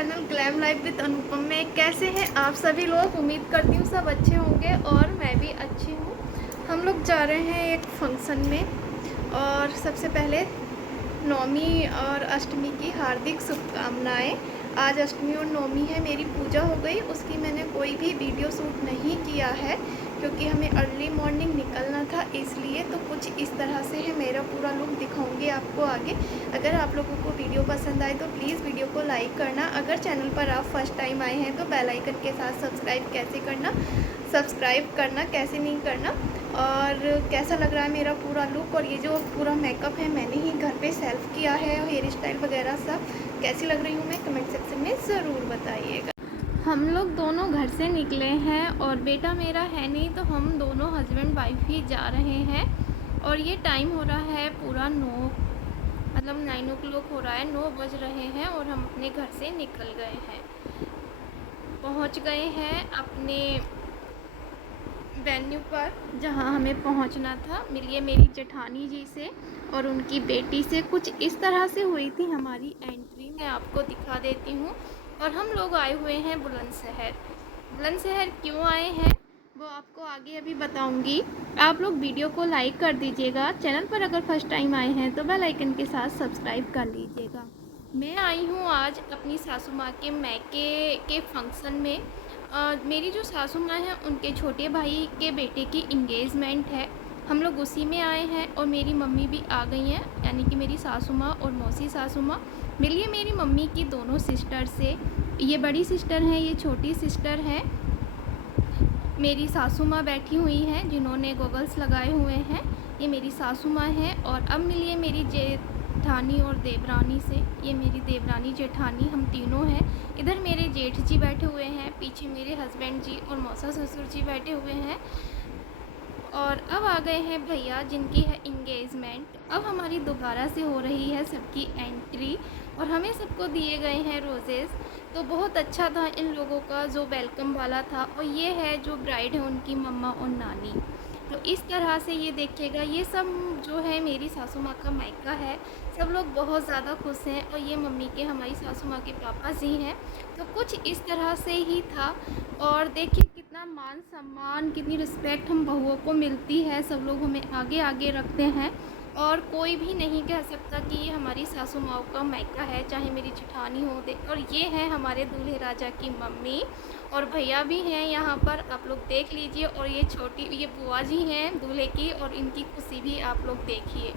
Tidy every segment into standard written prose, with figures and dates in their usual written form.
Channel glam life with अनुपम में। कैसे हैं आप सभी लोग? उम्मीद करती हूँ सब अच्छे होंगे और मैं भी अच्छी हूँ। हम लोग जा रहे हैं एक फंक्शन में और सबसे पहले नवमी और अष्टमी की हार्दिक शुभकामनाएं। आज अष्टमी और नवमी है, मेरी पूजा हो गई, उसकी मैंने कोई भी वीडियो शूट नहीं किया है क्योंकि हमें अर्ली मॉर्निंग निकलना था, इसलिए तो कुछ इस तरह से है। मेरा पूरा लुक दिखाऊंगी आपको आगे। अगर आप लोगों को वीडियो पसंद आए तो प्लीज़ वीडियो को लाइक करना। अगर चैनल पर आप फर्स्ट टाइम आए हैं तो बेल आइकन के साथ सब्सक्राइब करना कैसे नहीं करना। और कैसा लग रहा है मेरा पूरा लुक और ये जो पूरा मेकअप है मैंने ही घर पे सेल्फ किया है, हेयर स्टाइल वगैरह सब। कैसी लग रही हूँ मैं कमेंट सेक्शन में ज़रूर बताइएगा। हम लोग दोनों घर से निकले हैं और बेटा मेरा है नहीं, तो हम दोनों हस्बैंड वाइफ ही जा रहे हैं। और ये टाइम हो रहा है पूरा 9 o'clock हो रहा है, 9 बज रहे हैं और हम अपने घर से निकल गए हैं, पहुंच गए हैं अपने वेन्यू पर जहां हमें पहुंचना था। मिलिए मेरी जेठानी जी से और उनकी बेटी से। कुछ इस तरह से हुई थी हमारी एंट्री, मैं आपको दिखा देती हूँ। और हम लोग आए हुए हैं बुलंदशहर। बुलंदशहर क्यों आए हैं वो आपको आगे अभी बताऊंगी। आप लोग वीडियो को लाइक कर दीजिएगा। चैनल पर अगर फर्स्ट टाइम आए हैं तो बेल आइकन के साथ सब्सक्राइब कर लीजिएगा। मैं आई हूँ आज अपनी सासू माँ के मैके के फंक्शन में। मेरी जो सासू माँ हैं उनके छोटे भाई के बेटे की इंगेजमेंट है, हम लोग उसी में आए हैं। और मेरी मम्मी भी आ गई हैं, यानी कि मेरी सासू माँ और मौसी सासू माँ। मिलिए मेरी मम्मी की दोनों सिस्टर से। ये बड़ी सिस्टर हैं, ये छोटी सिस्टर हैं। मेरी सासू माँ बैठी हुई हैं जिन्होंने गॉगल्स लगाए हुए हैं, ये मेरी सासू माँ हैं। और अब मिलिए मेरी जेठानी और देवरानी से। ये मेरी देवरानी जेठानी, हम तीनों हैं। इधर मेरे जेठ जी बैठे हुए हैं, पीछे मेरे हस्बैंड जी और मौसा ससुर जी बैठे हुए हैं। और अब आ गए हैं भैया जिनकी है इंगेजमेंट। अब हमारी दोबारा से हो रही है सबकी एंट्री और हमें सबको दिए गए हैं रोजेज़। तो बहुत अच्छा था इन लोगों का जो वेलकम वाला था। और ये है जो ब्राइड है उनकी मम्मा और नानी। तो इस तरह से ये देखिएगा, ये सब जो है मेरी सासू माँ का मायका है। सब लोग बहुत ज़्यादा खुश हैं। और ये मम्मी के, हमारी सासू माँ के पापा जी हैं। तो कुछ इस तरह से ही था। और देखिए कितना मान सम्मान, कितनी रिस्पेक्ट हम बहुओं को मिलती है। सब लोग हमें आगे आगे रखते हैं और कोई भी नहीं कह सकता कि ये हमारी सासू माँ का मायका है, चाहे मेरी जेठानी हो दे। और ये है हमारे दूल्हे राजा की मम्मी और भैया भी हैं यहाँ पर, आप लोग देख लीजिए। और ये बुआ जी हैं दूल्हे की और इनकी खुशी भी आप लोग देखिए।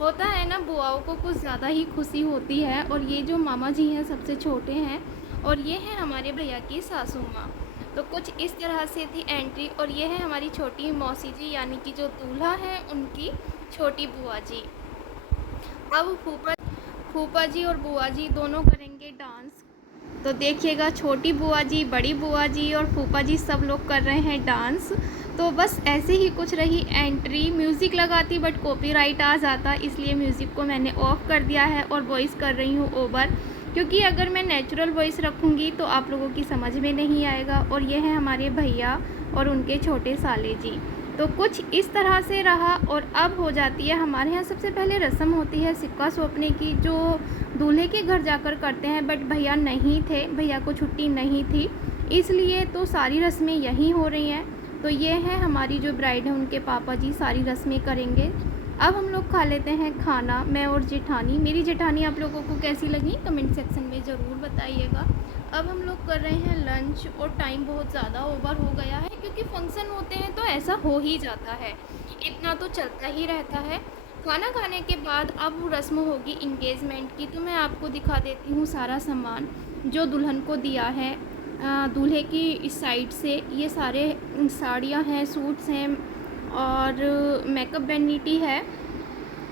होता है ना, बुआओं को कुछ ज़्यादा ही खुशी होती है। और ये जो मामा जी हैं सबसे छोटे हैं और ये हैं हमारे भैया की सासू माँ। तो कुछ इस तरह से थी एंट्री। और ये है हमारी छोटी मौसी जी, यानी कि जो दूल्हा है उनकी छोटी बुआ जी। अब फूफा जी और बुआ जी दोनों करेंगे डांस। तो देखिएगा, छोटी बुआ जी, बड़ी बुआ जी और फूफा जी सब लोग कर रहे हैं डांस। तो बस ऐसे ही कुछ रही एंट्री। म्यूज़िक लगाती बट कॉपीराइट आ जाता, इसलिए म्यूज़िक को मैंने ऑफ़ कर दिया है और वॉइस कर रही हूँ ओवर, क्योंकि अगर मैं नेचुरल वॉइस रखूँगी तो आप लोगों की समझ में नहीं आएगा। और ये है हमारे भैया और उनके छोटे साले जी। तो कुछ इस तरह से रहा। और अब हो जाती है हमारे यहाँ सबसे पहले रस्म होती है सिक्का सौंपने की, जो दूल्हे के घर जाकर करते हैं। बट भैया नहीं थे, भैया को छुट्टी नहीं थी, इसलिए तो सारी रस्में यहीं हो रही हैं। तो ये है हमारी जो ब्राइड है उनके पापा जी सारी रस्में करेंगे। अब हम लोग खा लेते हैं खाना, मैं और जेठानी। मेरी जेठानी आप लोगों को कैसी लगी कमेंट सेक्शन में ज़रूर बताइएगा। अब हम लोग कर रहे हैं लंच और टाइम बहुत ज़्यादा ओवर हो गया है, क्योंकि फंक्शन होते हैं तो ऐसा हो ही जाता है, इतना तो चलता ही रहता है। खाना खाने के बाद अब रस्म होगी इंगेजमेंट की। तो मैं आपको दिखा देती हूँ सारा सामान जो दुल्हन को दिया है दूल्हे की इस साइड से। ये सारे साड़ियाँ हैं, सूट्स हैं और मेकअप वैनिटी है।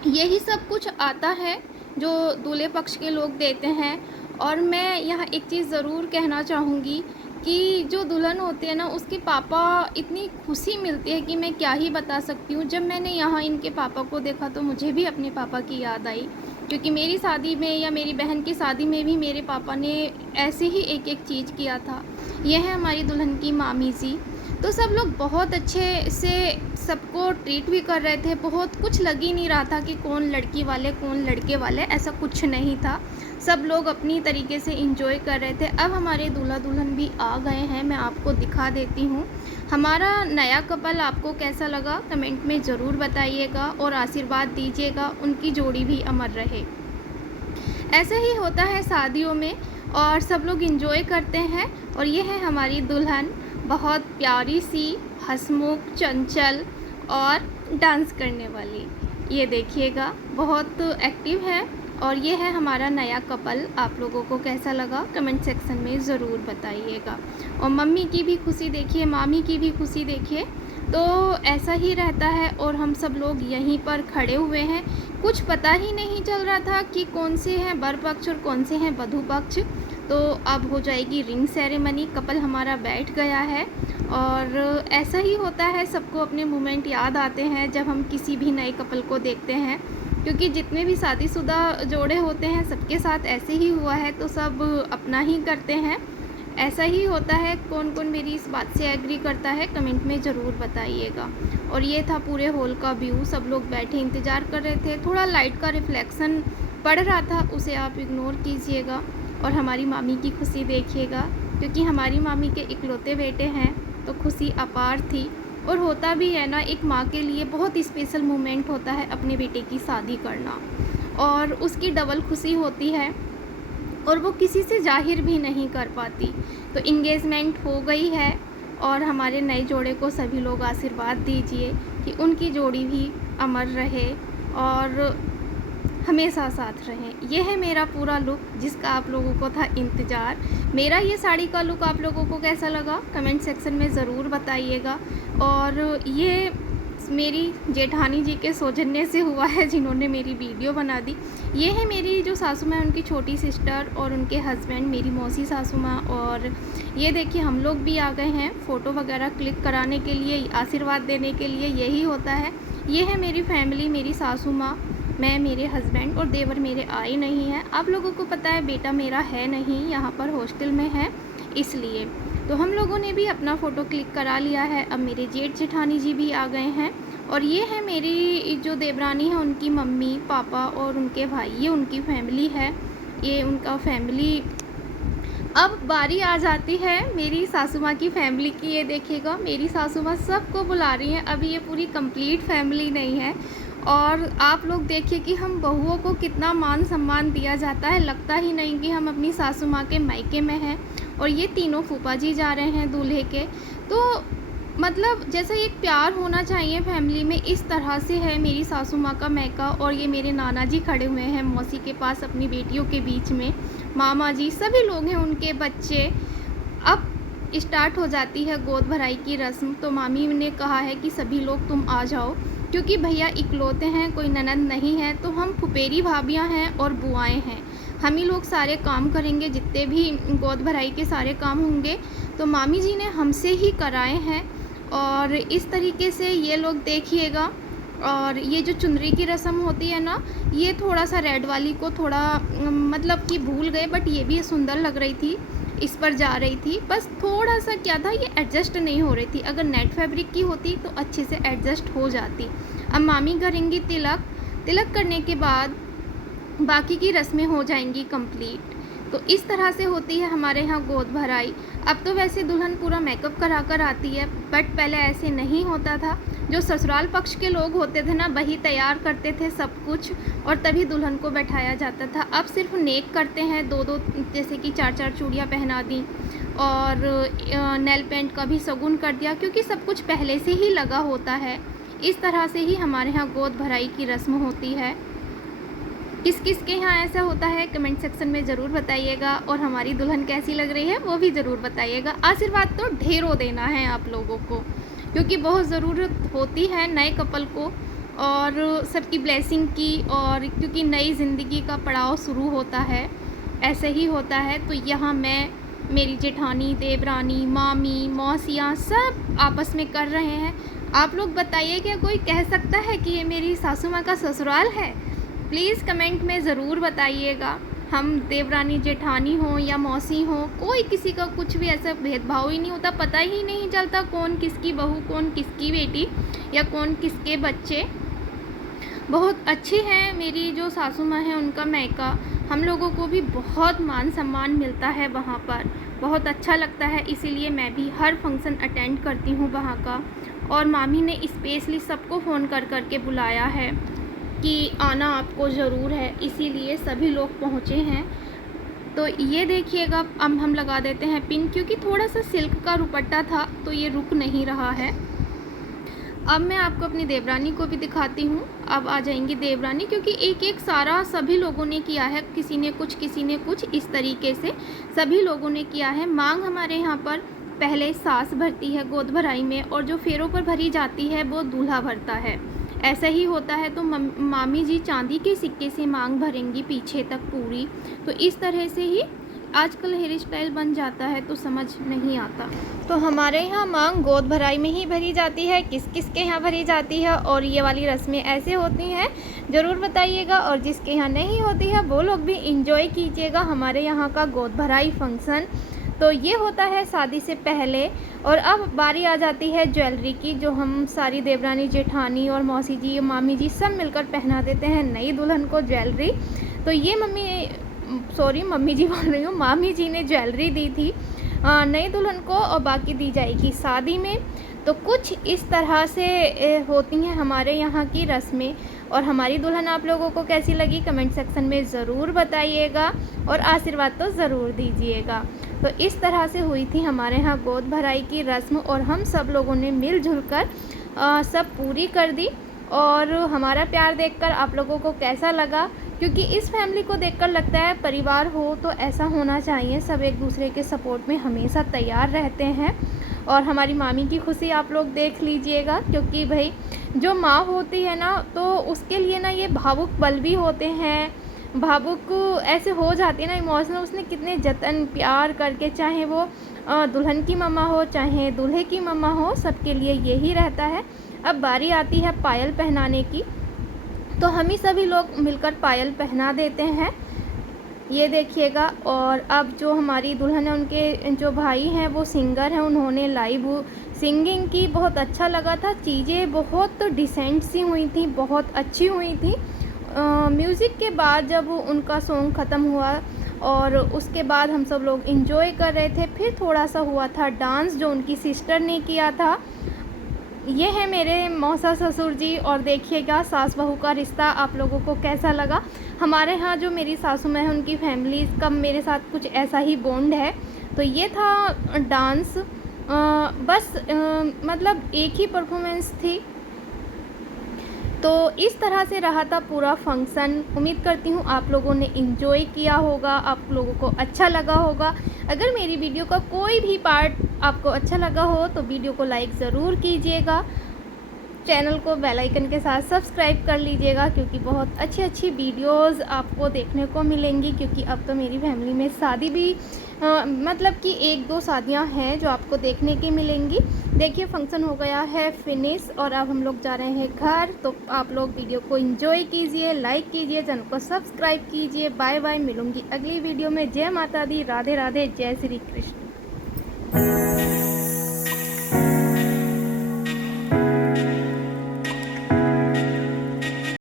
यही सब कुछ आता है जो दूल्हे पक्ष के लोग देते हैं। और मैं यहाँ एक चीज़ ज़रूर कहना चाहूँगी कि जो दुल्हन होते हैं ना, उसके पापा, इतनी खुशी मिलती है कि मैं क्या ही बता सकती हूँ। जब मैंने यहाँ इनके पापा को देखा तो मुझे भी अपने पापा की याद आई, क्योंकि मेरी शादी में या मेरी बहन की शादी में भी मेरे पापा ने ऐसे ही एक एक चीज़ किया था। यह है हमारी दुल्हन की मामी जी। तो सब लोग बहुत अच्छे से सबको ट्रीट भी कर रहे थे। बहुत कुछ लग ही नहीं रहा था कि कौन लड़की वाले कौन लड़के वाले, ऐसा कुछ नहीं था। सब लोग अपनी तरीके से एंजॉय कर रहे थे। अब हमारे दूल्हा दुल्हन भी आ गए हैं, मैं आपको दिखा देती हूँ। हमारा नया कपल आपको कैसा लगा कमेंट में ज़रूर बताइएगा और आशीर्वाद दीजिएगा, उनकी जोड़ी भी अमर रहे। ऐसे ही होता है शादियों में और सब लोग एंजॉय करते हैं। और ये है हमारी दुल्हन, बहुत प्यारी सी, हंसमुख, चंचल और डांस करने वाली। ये देखिएगा बहुत एक्टिव है। और ये है हमारा नया कपल। आप लोगों को कैसा लगा कमेंट सेक्शन में ज़रूर बताइएगा। और मम्मी की भी खुशी देखिए, मामी की भी खुशी देखिए। तो ऐसा ही रहता है और हम सब लोग यहीं पर खड़े हुए हैं। कुछ पता ही नहीं चल रहा था कि कौन से हैं वर पक्ष और कौन से हैं वधू पक्ष। तो अब हो जाएगी रिंग सेरेमनी, कपल हमारा बैठ गया है। और ऐसा ही होता है, सबको अपने मोमेंट याद आते हैं जब हम किसी भी नए कपल को देखते हैं, क्योंकि जितने भी शादीशुदा जोड़े होते हैं सबके साथ ऐसे ही हुआ है। तो सब अपना ही करते हैं, ऐसा ही होता है। कौन कौन मेरी इस बात से एग्री करता है कमेंट में ज़रूर बताइएगा। और ये था पूरे हॉल का व्यू, सब लोग बैठे इंतज़ार कर रहे थे। थोड़ा लाइट का रिफ्लेक्शन पड़ रहा था, उसे आप इग्नोर कीजिएगा। और हमारी मामी की खुशी देखिएगा, क्योंकि हमारी मामी के इकलौते बेटे हैं तो खुशी अपार थी। और होता भी है ना, एक माँ के लिए बहुत स्पेशल मोमेंट होता है अपने बेटे की शादी करना, और उसकी डबल खुशी होती है और वो किसी से जाहिर भी नहीं कर पाती। तो इंगेजमेंट हो गई है और हमारे नए जोड़े को सभी लोग आशीर्वाद दीजिए कि उनकी जोड़ी भी अमर रहे और हमेशा साथ रहें। ये है मेरा पूरा लुक जिसका आप लोगों को था इंतज़ार। मेरा ये साड़ी का लुक आप लोगों को कैसा लगा कमेंट सेक्शन में ज़रूर बताइएगा। और ये मेरी जेठानी जी के सौजन्य से हुआ है, जिन्होंने मेरी वीडियो बना दी। ये है मेरी जो सासू माँ, उनकी छोटी सिस्टर और उनके हस्बैंड, मेरी मौसी सासू माँ। और ये देखिए हम लोग भी आ गए हैं फ़ोटो वगैरह क्लिक कराने के लिए, आशीर्वाद देने के लिए। यही होता है। ये है मेरी फैमिली, मेरी सासू माँ, मैं, मेरे हस्बैंड और देवर मेरे आए नहीं हैं। आप लोगों को पता है बेटा मेरा है नहीं, यहाँ पर हॉस्टल में है, इसलिए तो हम लोगों ने भी अपना फ़ोटो क्लिक करा लिया है। अब मेरे जेठ जेठानी जी भी आ गए हैं। और ये है मेरी जो देवरानी है, उनकी मम्मी पापा और उनके भाई, ये उनकी फैमिली है, ये उनका फैमिली। अब बारी आ जाती है मेरी सासू माँ की फैमिली की। ये देखिएगा मेरी सासू माँ सबको बुला रही हैं। अभी ये पूरी कंप्लीट फैमिली नहीं है। और आप लोग देखिए कि हम बहुओं को कितना मान सम्मान दिया जाता है, लगता ही नहीं कि हम अपनी सासू माँ के मायके में हैं। और ये तीनों फूफा जी जा रहे हैं दूल्हे के। तो मतलब जैसा एक प्यार होना चाहिए फैमिली में, इस तरह से है मेरी सासू माँ का मैका। और ये मेरे नाना जी खड़े हुए हैं मौसी के पास अपनी बेटियों के बीच में, मामा जी सभी लोग हैं, उनके बच्चे। अब स्टार्ट हो जाती है गोद भराई की रस्म। तो मामी ने कहा है कि सभी लोग तुम आ जाओ, क्योंकि भैया इकलौते हैं, कोई ननद नहीं है। तो हम फुपेरी भाभियाँ हैं और बुआएँ हैं, हम ही लोग सारे काम करेंगे, जितने भी गोद भराई के सारे काम होंगे तो मामी जी ने हमसे ही कराए हैं। और इस तरीके से ये लोग देखिएगा। और ये जो चुनरी की रस्म होती है ना, ये थोड़ा सा रेड वाली को थोड़ा मतलब कि भूल गए, बट ये भी सुंदर लग रही थी, इस पर जा रही थी। बस थोड़ा सा क्या था, ये एडजस्ट नहीं हो रही थी। अगर नेट फैब्रिक की होती तो अच्छे से एडजस्ट हो जाती। अब मामी करेंगी तिलक, तिलक करने के बाद बाकी की रस्में हो जाएंगी कंप्लीट। तो इस तरह से होती है हमारे यहाँ गोद भराई। अब तो वैसे दुल्हन पूरा मेकअप करा कर आती है, बट पहले ऐसे नहीं होता था। जो ससुराल पक्ष के लोग होते थे ना, वही तैयार करते थे सब कुछ और तभी दुल्हन को बैठाया जाता था। अब सिर्फ नेक करते हैं, दो दो जैसे कि चार चार चूड़ियाँ पहना दी और नेल पेंट का भी शगुन कर दिया, क्योंकि सब कुछ पहले से ही लगा होता है। इस तरह से ही हमारे यहाँ गोद भराई की रस्म होती है। किस किस के यहाँ ऐसा होता है कमेंट सेक्शन में ज़रूर बताइएगा। और हमारी दुल्हन कैसी लग रही है वो भी ज़रूर बताइएगा। आशीर्वाद तो ढेरों देना है आप लोगों को, क्योंकि बहुत ज़रूरत होती है नए कपल को और सबकी ब्लेसिंग की। और क्योंकि नई ज़िंदगी का पड़ाव शुरू होता है, ऐसे ही होता है। तो यहाँ मैं, मेरी जेठानी, देवरानी, मामी, मौसियाँ सब आपस में कर रहे हैं। आप लोग बताइए, क्या कोई कह सकता है कि ये मेरी सासू माँ का ससुराल है? प्लीज़ कमेंट में ज़रूर बताइएगा। हम देवरानी जेठानी हो या मौसी हो, कोई किसी का कुछ भी ऐसा भेदभाव ही नहीं होता। पता ही नहीं चलता कौन किसकी बहू, कौन किसकी बेटी या कौन किसके बच्चे। बहुत अच्छी हैं मेरी जो सासू माँ हैं, उनका मायका। हम लोगों को भी बहुत मान सम्मान मिलता है वहाँ पर, बहुत अच्छा लगता है। इसीलिए मैं भी हर फंक्शन अटेंड करती हूँ वहाँ का। और मामी ने स्पेशली सबको फ़ोन कर कर के बुलाया है कि आना आपको ज़रूर है, इसीलिए सभी लोग पहुँचे हैं। तो ये देखिएगा, अब हम लगा देते हैं पिन, क्योंकि थोड़ा सा सिल्क का दुपट्टा था तो ये रुक नहीं रहा है। अब मैं आपको अपनी देवरानी को भी दिखाती हूँ। अब आ जाएंगी देवरानी, क्योंकि एक एक सारा सभी लोगों ने किया है, किसी ने कुछ इस तरीके से सभी लोगों ने किया है। मांग हमारे यहाँ पर पहले सास भरती है गोद भराई में, और जो फेरों पर भरी जाती है वो दूल्हा भरता है। ऐसा ही होता है। तो मामी जी चांदी के सिक्के से मांग भरेंगी पीछे तक पूरी। तो इस तरह से ही आजकल हेयर स्टाइल बन जाता है, तो समझ नहीं आता। तो हमारे यहाँ मांग गोद भराई में ही भरी जाती है, किस किस के यहाँ भरी जाती है और ये वाली रस्में ऐसे होती हैं, ज़रूर बताइएगा। और जिसके यहाँ नहीं होती है वो लोग भी इंजॉय कीजिएगा हमारे यहाँ का गोद भराई फंक्शन। तो ये होता है शादी से पहले। और अब बारी आ जाती है ज्वेलरी की, जो हम सारी देवरानी जेठानी और मौसी जी मामी जी सब मिलकर पहना देते हैं नई दुल्हन को ज्वेलरी। तो ये मम्मी जी बोल रही हूँ, मामी जी ने ज्वेलरी दी थी नई दुल्हन को, और बाकी दी जाएगी शादी में। तो कुछ इस तरह से होती हैं हमारे यहाँ की रस्में। और हमारी दुल्हन आप लोगों को कैसी लगी कमेंट सेक्शन में ज़रूर बताइएगा, और आशीर्वाद तो ज़रूर दीजिएगा। तो इस तरह से हुई थी हमारे यहाँ गोद भराई की रस्म, और हम सब लोगों ने मिलजुल कर सब पूरी कर दी। और हमारा प्यार देखकर आप लोगों को कैसा लगा, क्योंकि इस फैमिली को देखकर लगता है परिवार हो तो ऐसा होना चाहिए, सब एक दूसरे के सपोर्ट में हमेशा तैयार रहते हैं। और हमारी मामी की खुशी आप लोग देख लीजिएगा, क्योंकि भाई जो माँ होती है ना, तो उसके लिए ना ये भावुक पल भी होते हैं, भावुक ऐसे हो जाती है ना, इमोशनल। उसने कितने जतन प्यार करके, चाहे वो दुल्हन की मम्मा हो चाहे दूल्हे की मम्मा हो, सबके लिए यही रहता है। अब बारी आती है पायल पहनाने की, तो हम ही सभी लोग मिलकर पायल पहना देते हैं, ये देखिएगा। और अब जो हमारी दुल्हन है, उनके जो भाई हैं वो सिंगर हैं, उन्होंने लाइव सिंगिंग की, बहुत अच्छा लगा था। चीज़ें बहुत डिसेंट सी हुई थी, बहुत अच्छी हुई थी। म्यूज़िक के बाद जब उनका सॉन्ग ख़त्म हुआ, और उसके बाद हम सब लोग एंजॉय कर रहे थे। फिर थोड़ा सा हुआ था डांस, जो उनकी सिस्टर ने किया था। ये है मेरे मौसा ससुर जी, और देखिएगा सास बहू का रिश्ता आप लोगों को कैसा लगा। हमारे यहाँ जो मेरी सासू माँ है, उनकी फैमिली का मेरे साथ कुछ ऐसा ही बॉन्ड है। तो ये था डांस, बस मतलब एक ही परफॉर्मेंस थी। तो इस तरह से रहा था पूरा फंक्शन। उम्मीद करती हूँ आप लोगों ने एंजॉय किया होगा, आप लोगों को अच्छा लगा होगा। अगर मेरी वीडियो का कोई भी पार्ट आपको अच्छा लगा हो तो वीडियो को लाइक ज़रूर कीजिएगा, चैनल को बेल आइकन के साथ सब्सक्राइब कर लीजिएगा, क्योंकि बहुत अच्छी अच्छी वीडियोस आपको देखने को मिलेंगी। क्योंकि अब तो मेरी फैमिली में शादी भी मतलब कि 1-2 शादियां हैं जो आपको देखने की मिलेंगी। देखिए फंक्शन हो गया है फिनिश, और अब हम लोग जा रहे हैं घर। तो आप लोग वीडियो को एंजॉय कीजिए, लाइक कीजिए, चैनल को सब्सक्राइब कीजिए। बाय बाय, मिलूँगी अगली वीडियो में। जय माता दी, राधे राधे, जय श्री कृष्ण।